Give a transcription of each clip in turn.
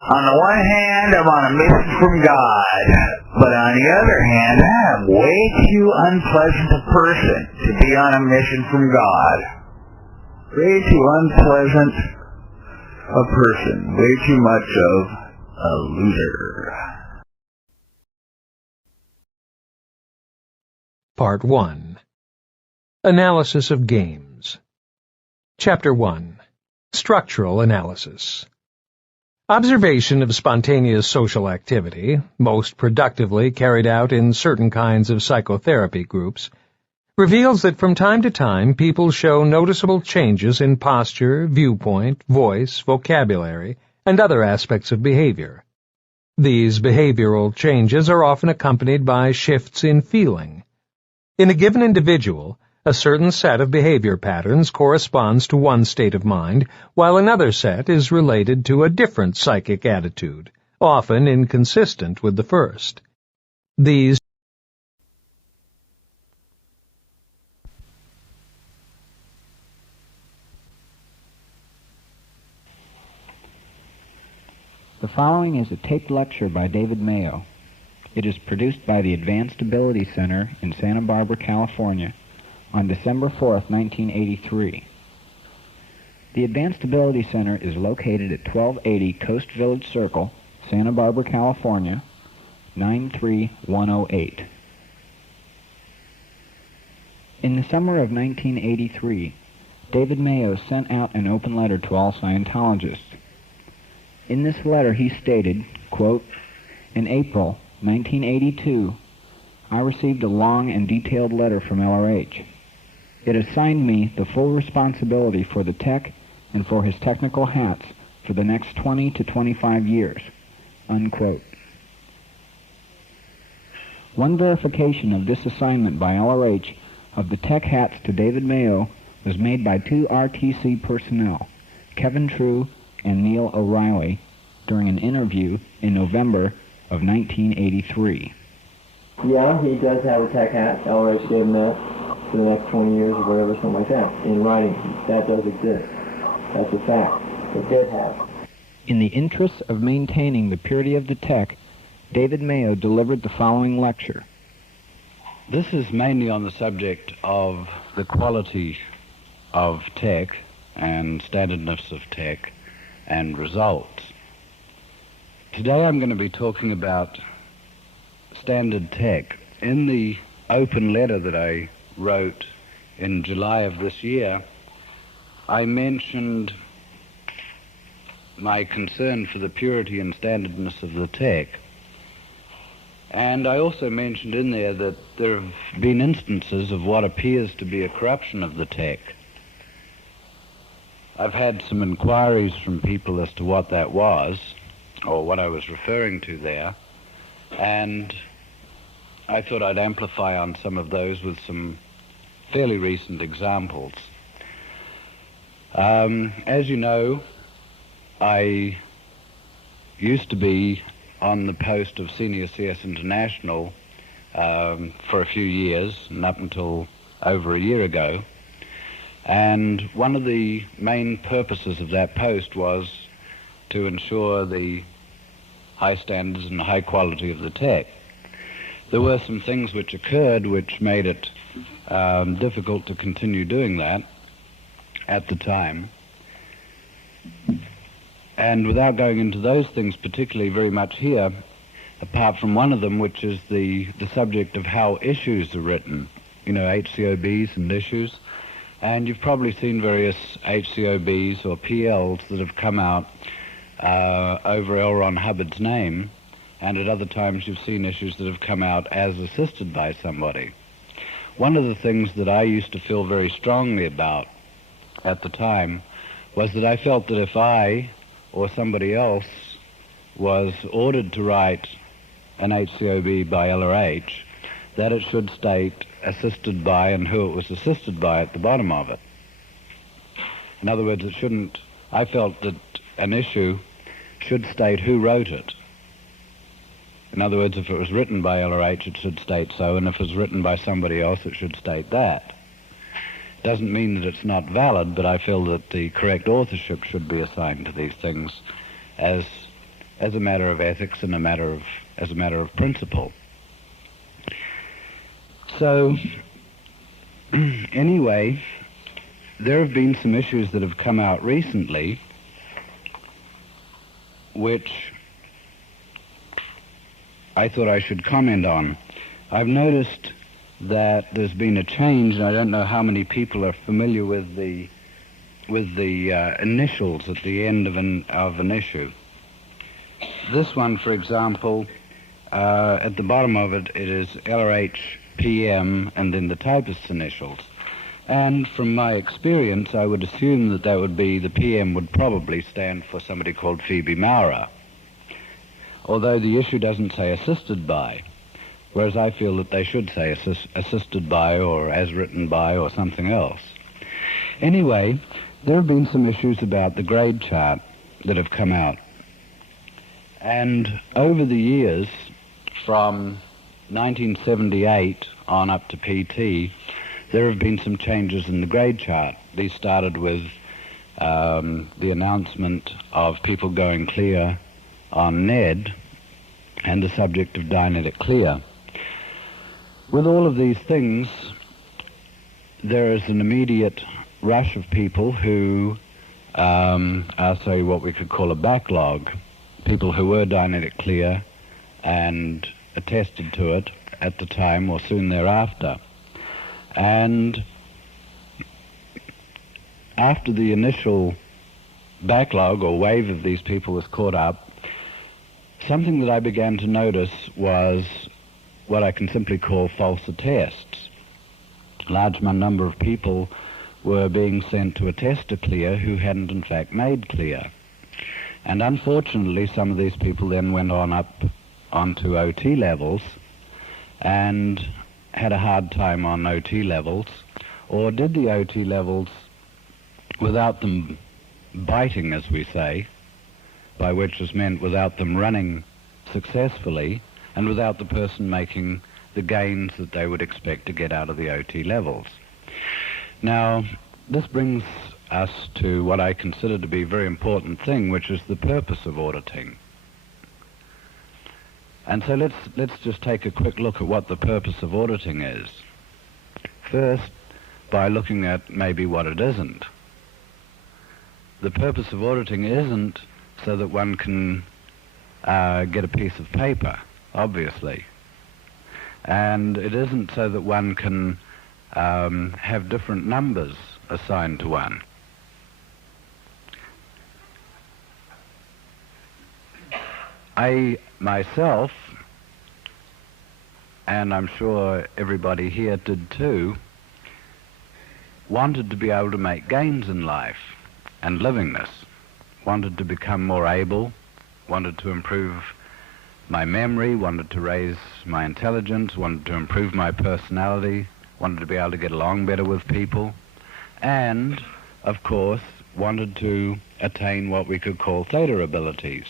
On the one hand, I'm on a mission from God, but on the other hand, I'm way too unpleasant a person to be on a mission from God. Way too unpleasant a person. Way too much of a loser. Part 1. Analysis of Games. Chapter 1. Structural Analysis. Observation of spontaneous social activity, most productively carried out in certain kinds of psychotherapy groups, reveals that from time to time people show noticeable changes in posture, viewpoint, voice, vocabulary, and other aspects of behavior. These behavioral changes are often accompanied by shifts in feeling. In a given individual, a certain set of behavior patterns corresponds to one state of mind, while another set is related to a different psychic attitude, often inconsistent with the first. These The following is a taped lecture by David Mayo. It is produced by the Advanced Ability Center in Santa Barbara, California, on December 4th, 1983. The Advanced Ability Center is located at 1280 Coast Village Circle, Santa Barbara, California, 93108. In the summer of 1983, David Mayo sent out an open letter to all Scientologists. In this letter he stated, quote, "In April 1982, I received a long and detailed letter from LRH. It assigned me the full responsibility for the tech and for his technical hats for the next 20 to 25 years." Unquote. One verification of this assignment by LRH of the tech hats to David Mayo was made by two RTC personnel, Kevin True and Neil O'Reilly, during an interview in November of 1983. Yeah, he does have a tech hat. LRH gave him that for the next 20 years or whatever, something like that. In writing, that does exist. That's a fact. It did have. In the interests of maintaining the purity of the tech, David Mayo delivered the following lecture. This is mainly on the subject of the quality of tech and standardness of tech and results. Today I'm going to be talking about standard tech. In the open letter that I wrote in July of this year, I mentioned my concern for the purity and standardness of the tech. And I also mentioned in there that there have been instances of what appears to be a corruption of the tech. I've had some inquiries from people as to what that was, or what I was referring to there, and I thought I'd amplify on some of those with some fairly recent examples. As you know, I used to be on the post of Senior CS International for a few years, and up until over a year ago. And one of the main purposes of that post was to ensure the high standards and high quality of the tech. There were some things which occurred which made it difficult to continue doing that at the time. And without going into those things particularly very much here, apart from one of them, which is the subject of how issues are written, you know, HCOBs and issues. And you've probably seen various HCOBs or PLs that have come out over L. Ron Hubbard's name, and at other times you've seen issues that have come out as assisted by somebody. One of the things that I used to feel very strongly about at the time was that I felt that if I or somebody else was ordered to write an HCOB by LRH, that it should state assisted by and who it was assisted by at the bottom of it. In other words, I felt that an issue should state who wrote it. In other words, if it was written by LRH, it should state so, and if it was written by somebody else, it should state that. It doesn't mean that it's not valid, but I feel that the correct authorship should be assigned to these things as as a matter of ethics and as a matter of principle. So, anyway, there have been some issues that have come out recently which I thought I should comment on. I've noticed that there's been a change, and I don't know how many people are familiar with the initials at the end of an issue. This one, for example, at the bottom of it, it is LRH PM and then the typist's initials. And from my experience, I would assume that would be, the PM would probably stand for somebody called Phoebe Maurer, although the issue doesn't say assisted by, whereas I feel that they should say assisted by or as written by or something else. Anyway, there have been some issues about the grade chart that have come out. And over the years, from 1978 on up to PT, there have been some changes in the grade chart. These started with the announcement of people going clear on NED and the subject of Dinetic Clear. With all of these things, there is an immediate rush of people who are, say, what we could call a backlog, people who were Dinetic Clear and attested to it at the time or soon thereafter. And after the initial backlog or wave of these people was caught up, something that I began to notice was what I can simply call false attests. A large number of people were being sent to attest to clear who hadn't in fact made clear. And unfortunately, some of these people then went on up onto OT levels and had a hard time on OT levels, or did the OT levels without them biting, as we say, by which is meant without them running successfully and without the person making the gains that they would expect to get out of the OT levels. Now, this brings us to what I consider to be a very important thing, which is the purpose of auditing. And so let's just take a quick look at what the purpose of auditing is. First, by looking at maybe what it isn't. The purpose of auditing isn't so that one can get a piece of paper, obviously. And it isn't so that one can have different numbers assigned to one. I myself, and I'm sure everybody here did too, wanted to be able to make gains in life and livingness, wanted to become more able, wanted to improve my memory, wanted to raise my intelligence, wanted to improve my personality, wanted to be able to get along better with people, and, of course, wanted to attain what we could call theta abilities,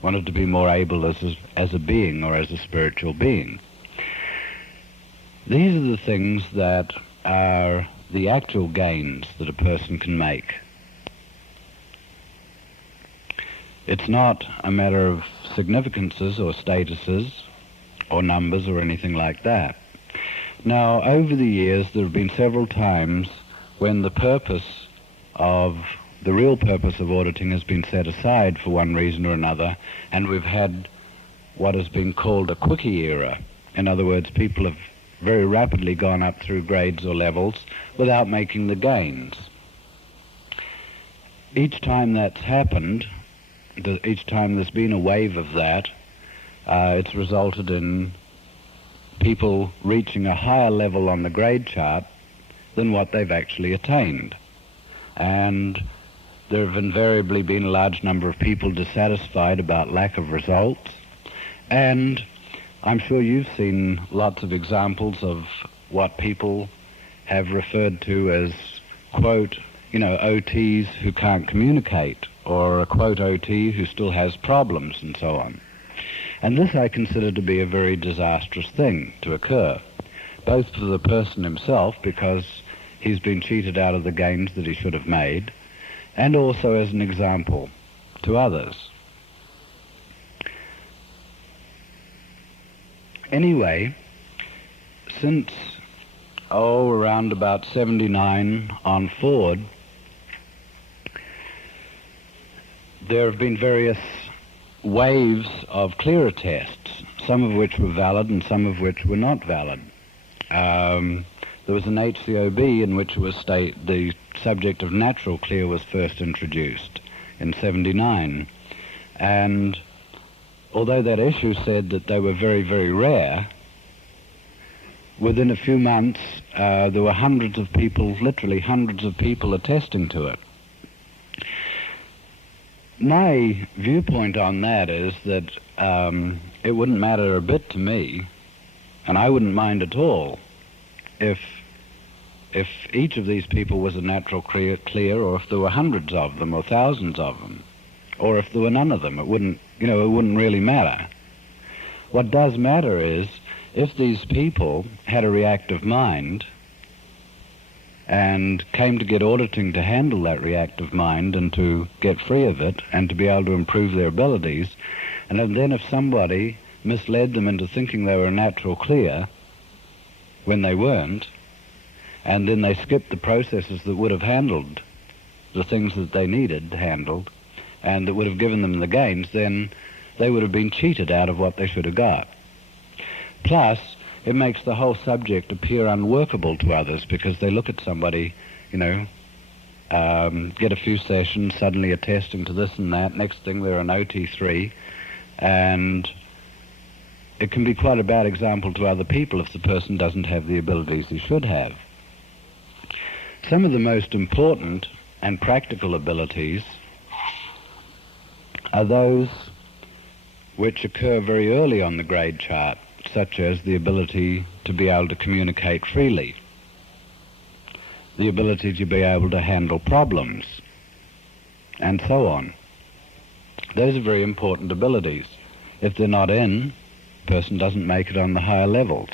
wanted to be more able as a being or as a spiritual being. These are the things that are the actual gains that a person can make. It's not a matter of significances or statuses or numbers or anything like that. Now, over the years, there have been several times when the real purpose of auditing has been set aside for one reason or another, and we've had what has been called a quickie era. In other words, people have very rapidly gone up through grades or levels without making the gains. Each time that's happened, each time there's been a wave of that, it's resulted in people reaching a higher level on the grade chart than what they've actually attained. And there have invariably been a large number of people dissatisfied about lack of results. And I'm sure you've seen lots of examples of what people have referred to as, quote, OTs who can't communicate, or a quote OT who still has problems, and so on. And this I consider to be a very disastrous thing to occur, both for the person himself, because he's been cheated out of the gains that he should have made, and also as an example to others. Anyway, since, around about 79 on forward, there have been various waves of clearer tests, some of which were valid and some of which were not valid. There was an HCOB in which the subject of natural clear was first introduced in 79. And although that issue said that they were very, very rare, within a few months there were hundreds of people, literally hundreds of people attesting to it. My viewpoint on that is that it wouldn't matter a bit to me, and I wouldn't mind at all if each of these people was a natural clear, or if there were hundreds of them or thousands of them, or if there were none of them. It wouldn't really matter. What does matter is if these people had a reactive mind and came to get auditing to handle that reactive mind and to get free of it and to be able to improve their abilities, and then if somebody misled them into thinking they were natural clear when they weren't, and then they skipped the processes that would have handled the things that they needed handled and that would have given them the gains, then they would have been cheated out of what they should have got. Plus, it makes the whole subject appear unworkable to others because they look at somebody, get a few sessions, suddenly attesting to this and that, next thing they're an OT3, and it can be quite a bad example to other people if the person doesn't have the abilities he should have. Some of the most important and practical abilities are those which occur very early on the grade chart, such as the ability to be able to communicate freely, the ability to be able to handle problems, and so on. Those are very important abilities. If they're not in, the person doesn't make it on the higher levels.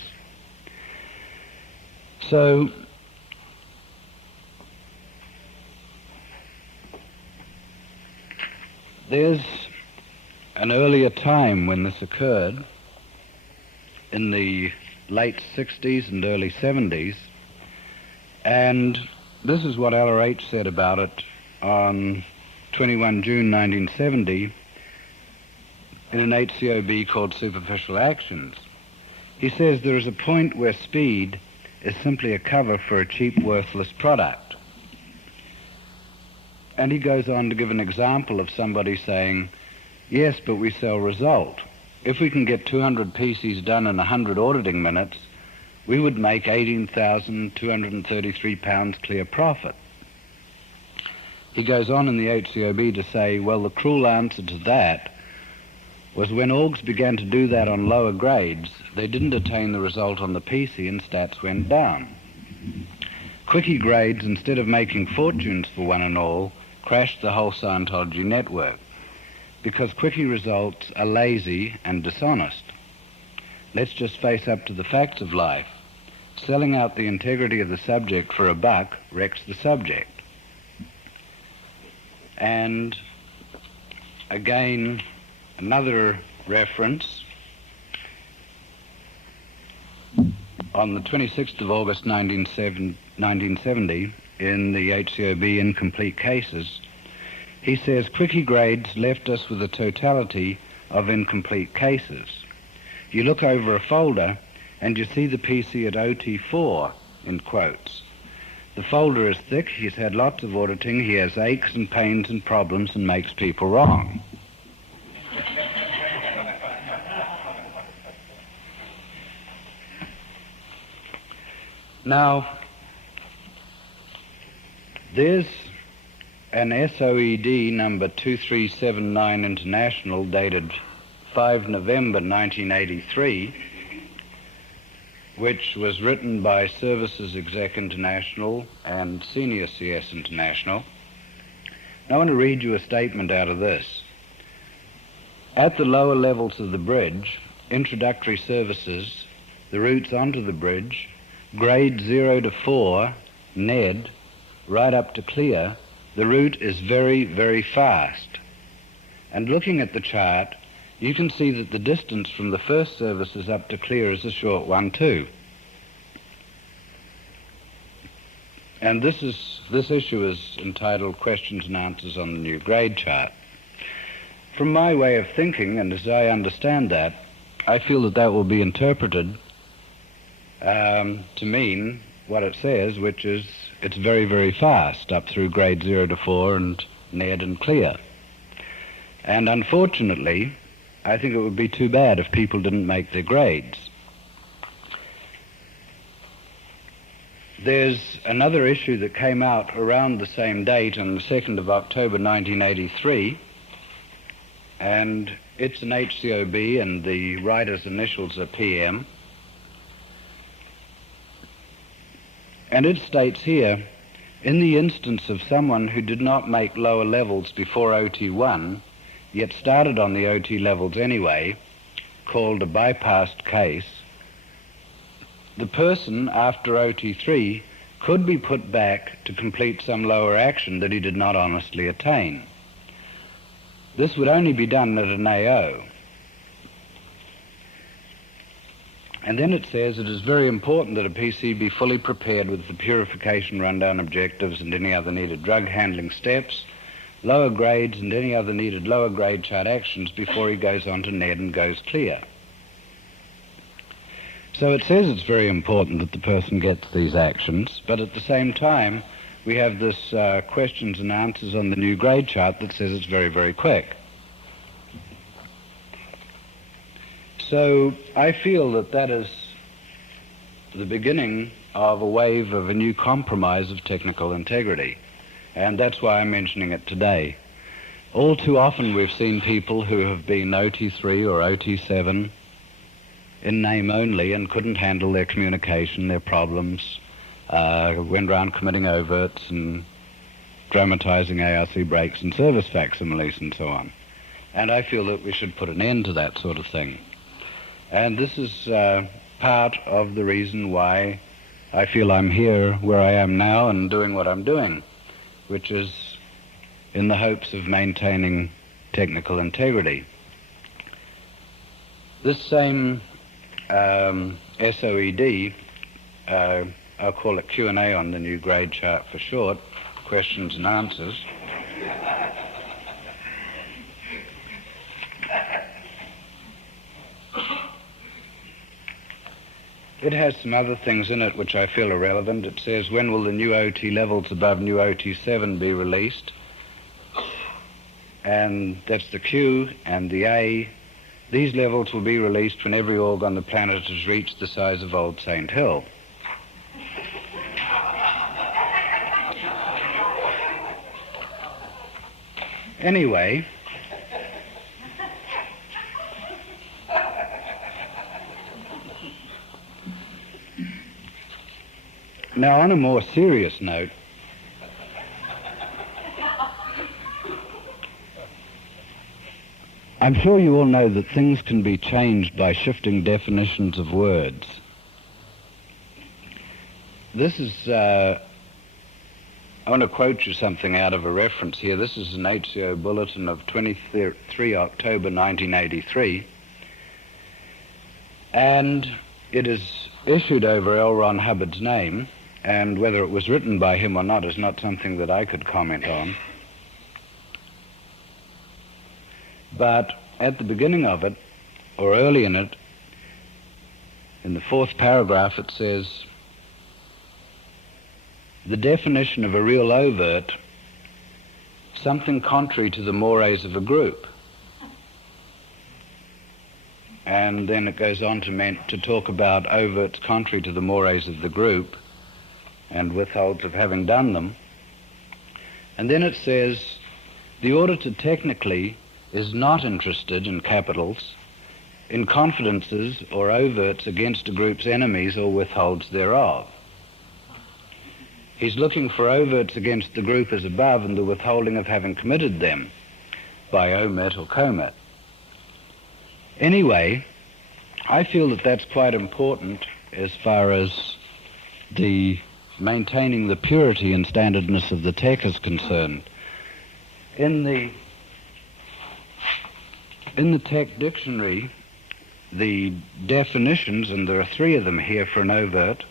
So, there's an earlier time when this occurred, in the late 60s and early 70s, and this is what LRH said about it on 21 June 1970 in an HCOB called Superficial Actions. He says there is a point where speed is simply a cover for a cheap, worthless product. And he goes on to give an example of somebody saying, yes, but we sell result. If we can get 200 PCs done in 100 auditing minutes, we would make £18,233 clear profit. He goes on in the HCOB to say, well, the cruel answer to that was when orgs began to do that on lower grades, they didn't attain the result on the PC and stats went down. Quickie grades, instead of making fortunes for one and all, crashed the whole Scientology network, because quickie results are lazy and dishonest. Let's just face up to the facts of life. Selling out the integrity of the subject for a buck wrecks the subject. And again, another reference, on the 26th of August 1970, in the HCOB Incomplete Cases, he says, quickie grades left us with a totality of incomplete cases. You look over a folder and you see the PC at OT4, in quotes. The folder is thick, he's had lots of auditing, he has aches and pains and problems and makes people wrong. Now, there's an SOED number 2379 International dated 5 November 1983, which was written by Services Exec International and Senior CS International. I want to read you a statement out of this. At the lower levels of the bridge, introductory services, the routes onto the bridge, grade 0 to 4, NED, right up to clear, the route is very, very fast. And looking at the chart, you can see that the distance from the first services up to clear is a short one too. And this issue is entitled Questions and Answers on the New Grade Chart. From my way of thinking, and as I understand that, I feel that that will be interpreted to mean what it says, which is it's very, very fast up through grade 0 to 4 and NED and clear. And unfortunately, I think it would be too bad if people didn't make their grades. There's another issue that came out around the same date on the 2nd of October 1983, and it's an HCOB and the writer's initials are PM. And it states here, in the instance of someone who did not make lower levels before OT1, yet started on the OT levels anyway, called a bypassed case, the person after OT3 could be put back to complete some lower action that he did not honestly attain. This would only be done at an AO. And then it says it is very important that a PC be fully prepared with the purification rundown objectives and any other needed drug handling steps, lower grades and any other needed lower grade chart actions before he goes on to NED and goes clear. So it says it's very important that the person gets these actions, but at the same time we have this questions and answers on the new grade chart that says it's very, very quick. So I feel that that is the beginning of a wave of a new compromise of technical integrity, and that's why I'm mentioning it today. All too often we've seen people who have been OT3 or OT7 in name only and couldn't handle their communication, their problems, went around committing overts and dramatizing ARC breaks and service facsimiles and so on. And I feel that we should put an end to that sort of thing. And this is part of the reason why I feel I'm here where I am now and doing what I'm doing, which is in the hopes of maintaining technical integrity. This same SOED, I'll call it Q&A on the new grade chart for short, questions and answers. It has some other things in it which I feel are relevant. It says, when will the new OT levels above new OT7 be released? And that's the Q and the A. These levels will be released when every org on the planet has reached the size of Old St. Hill. Anyway, now on a more serious note, I'm sure you all know that things can be changed by shifting definitions of words. This is, I want to quote you something out of a reference here. This is an HCO bulletin of 23 October 1983, and it is issued over L. Ron Hubbard's name, and whether it was written by him or not is not something that I could comment on. But at the beginning of it, or early in it, in the fourth paragraph, it says, the definition of a real overt, something contrary to the mores of a group. And then it goes on to talk about overts contrary to the mores of the group and withholds of having done them. And then it says, the auditor technically is not interested, in capitals, in confidences or overts against a group's enemies or withholds thereof. He's looking for overts against the group as above and the withholding of having committed them by omit or commit. Anyway, I feel that that's quite important as far as the maintaining the purity and standardness of the tech is concerned. In the In the Tech Dictionary, the definitions, and there are 3 of them here for an overt.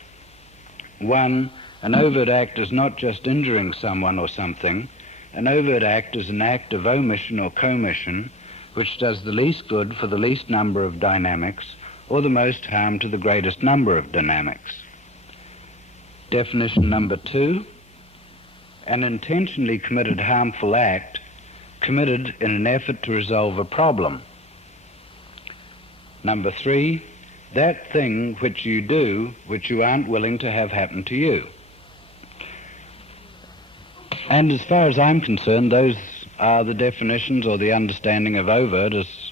1, an overt act is not just injuring someone or something. An overt act is an act of omission or commission which does the least good for the least number of dynamics or the most harm to the greatest number of dynamics. Definition number 2, an intentionally committed harmful act committed in an effort to resolve a problem. Number 3, that thing which you do which you aren't willing to have happen to you. And as far as I'm concerned, those are the definitions or the understanding of overt as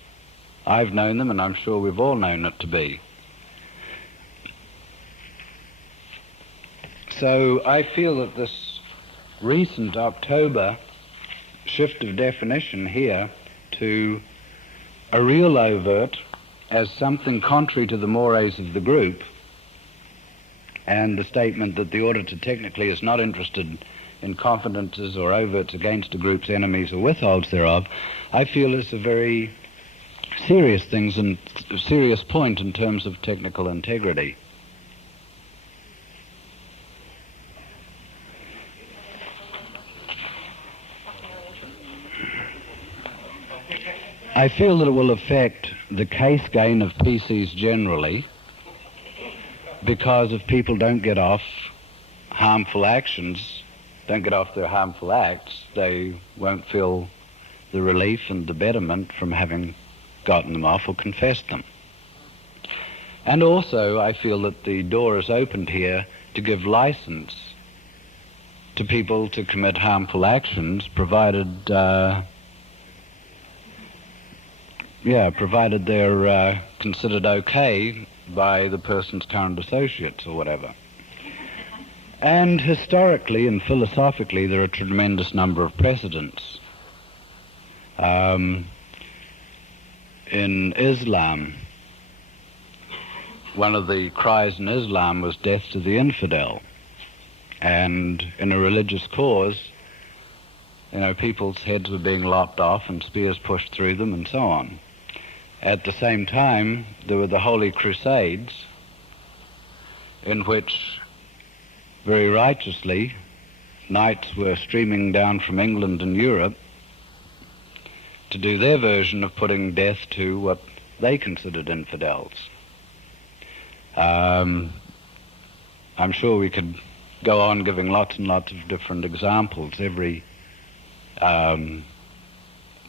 I've known them, and I'm sure we've all known it to be. So I feel that this recent October shift of definition here to a real overt as something contrary to the mores of the group, and the statement that the auditor technically is not interested in confidences or overts against a group's enemies or withholds thereof, I feel is a very serious serious point in terms of technical integrity. I feel that it will affect the case gain of PCs generally, because if people don't get off harmful actions, don't get off their harmful acts, they won't feel the relief and the betterment from having gotten them off or confessed them. And also I feel that the door is opened here to give license to people to commit harmful actions, provided they're considered okay by the person's current associates or whatever. And historically and philosophically, there are a tremendous number of precedents. In Islam, one of the cries in Islam was death to the infidel. And in a religious cause, people's heads were being lopped off and spears pushed through them and so on. At the same time, there were the Holy Crusades, in which, very righteously, knights were streaming down from England and Europe to do their version of putting death to what they considered infidels. I'm sure we could go on giving lots and lots of different examples. Every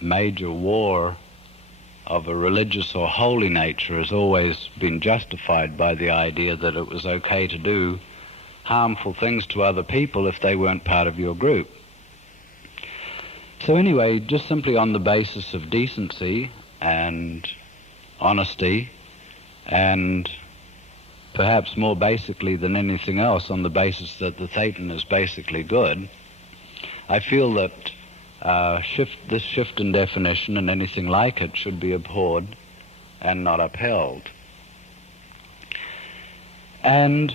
major war of a religious or holy nature has always been justified by the idea that it was okay to do harmful things to other people if they weren't part of your group. So anyway, just simply on the basis of decency and honesty, and perhaps more basically than anything else on the basis that the Thetan is basically good, I feel that this shift in definition and anything like it should be abhorred and not upheld. And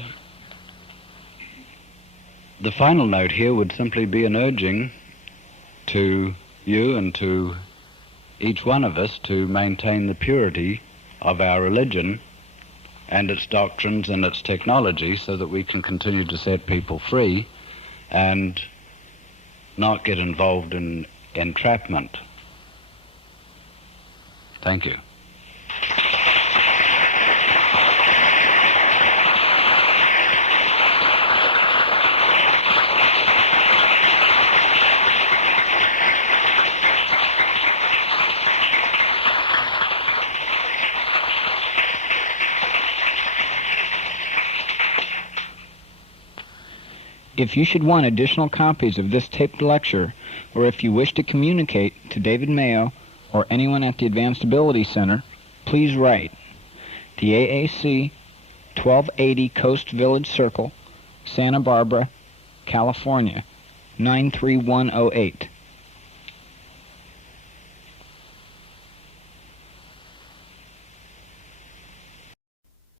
the final note here would simply be an urging to you and to each one of us to maintain the purity of our religion and its doctrines and its technology so that we can continue to set people free and not get involved in entrapment. Thank you. If you should want additional copies of this taped lecture, or if you wish to communicate to David Mayo or anyone at the Advanced Ability Center, please write the AAC 1280 Coast Village Circle, Santa Barbara, California, 93108.